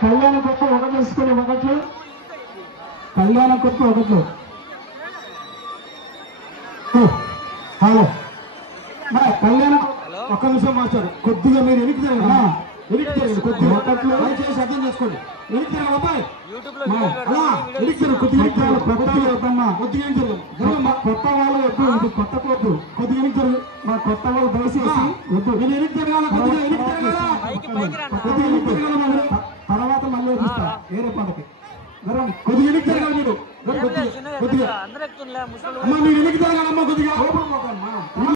కళ్యాణ కొత్త ఒకటి తీసుకుని ఒకట్లు కళ్యాణ కొత్త ఒకట్లు హలో కళ్యాణ ఒక్క నిమిషం మాట్లాడు కొద్దిగా మీరు వెనక్కి జరగండి కొద్దిగా ఒకట్లు దయచేసి అర్థం చేసుకోండి వెనక్కి జరగదు అబ్బాయి అలా వెనక్కి జరగదు కొద్దిగా వద్దమ్మా కొద్దిగా ఏం జరగదు కొత్త వాళ్ళు వద్దు ఇది కొత్త కొద్దు కొద్దిగా వెనక్కి జరగదు మా కొత్త వాళ్ళు దయచేసి వద్దు నేను వెనక్కి జరగాల కొద్దిగా వెనక్కి జరగాల కొద్దిగా వెనక్కి జరగాల తర్వాత మళ్ళీ వేరే పంటకి కొద్దిగా వెనక్కి జరగాలి మీరు కొద్దిగా అమ్మ మీరు వెనక్కి జరగాలమ్మా కొద్దిగా